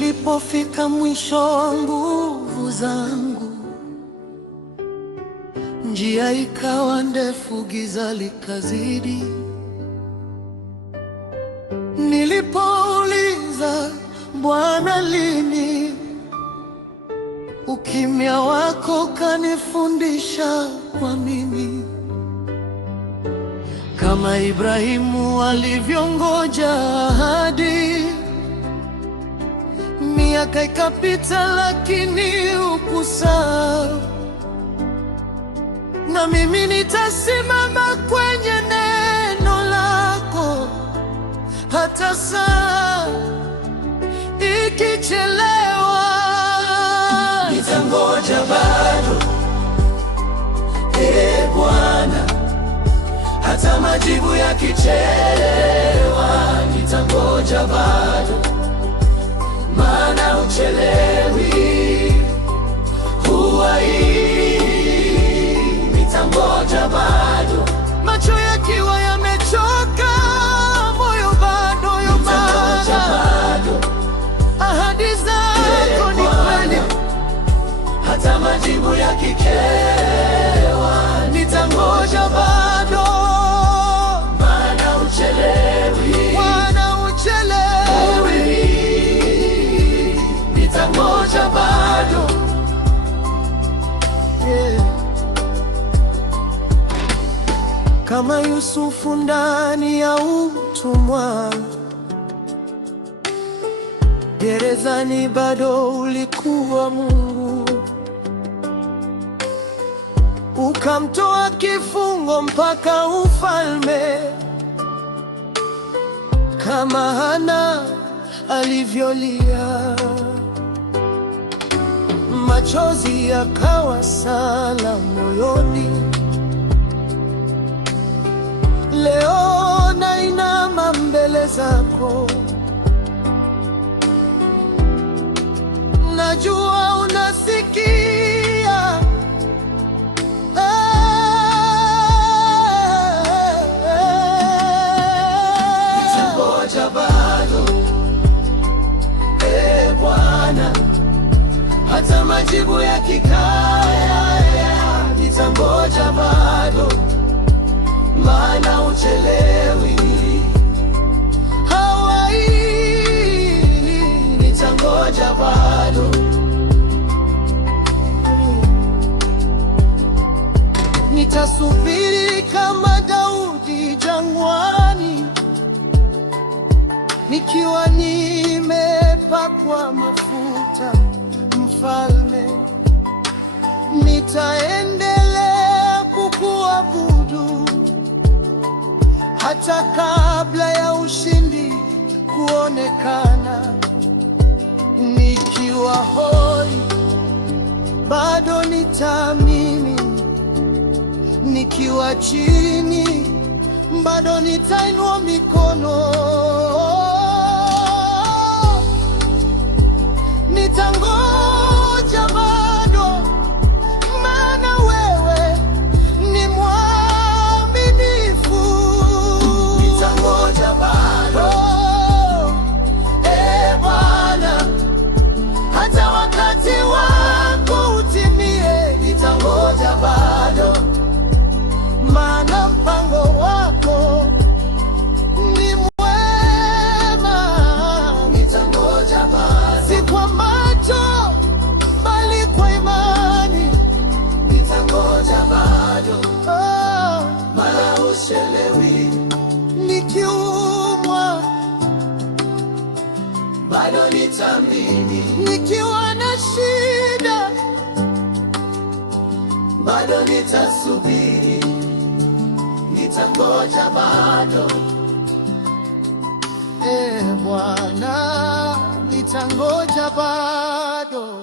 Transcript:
Nilipofika mwisho wa nguvu zangu, njia ikawa ndefu, giza likazidi. Nilipouliza, Bwana, lini? Ukimya wako kanifundisha kuamini. Kama Ibrahimu alivyongoja ahadi, miaka ikapita lakini hukusahau. Na mimi nitasimama kwenye neno lako, hata saa ikichelewa. Nitangoja bado, Ee Bwana, hata majibu yakichelewa. Nitangoja bado, maana uchelewi huwahi. Nitangoja bado, macho yakiwa yamechoka, moyo bado yomana. Nitangoja bado, ahadi zako ni kweli, hata majibu yakikewa. Nitangoja bado, maana uchelewi, maana uchelewi. Nitangoja bado, yeah. Kama Yusufu ndani ya utumwa, gerezani bado ulikuwa Mungu. Ukamtoa kifungo mpaka ufalme, kama Hana alivyolia. Machozi yakawa sala moyoni. Leo nainama mbele zako, najua unasikia. Nitangoja bado, Ee Bwana, hata majibu yakikaya. Nitangoja bado, maana uchelewi hawahi. Nitangoja bado, nitasubiri kama Daudi jangwani, nikiwa nimepakwa mafuta mfalme. Nitaendelea kukuabudu hata kabla ya ushindi kuonekana. Nikiwa hoi bado nitaamini, nikiwa chini bado nitainua mikono. Nitangoja bado, maana wewe ni mwaminifu. Nitangoja bado, Ee Bwana, hata wakati wako utimie. Nitangoja bado, maana mpango wako ni mwema. Nitangoja bado, si kwa macho bali kwa imani. Nitangoja bado, maana uchelewi. Nikiumwa bado nitaamini, nikiwa na shida bado nitasubiri. Nitangoja bado, Ee Bwana, nitangoja bado.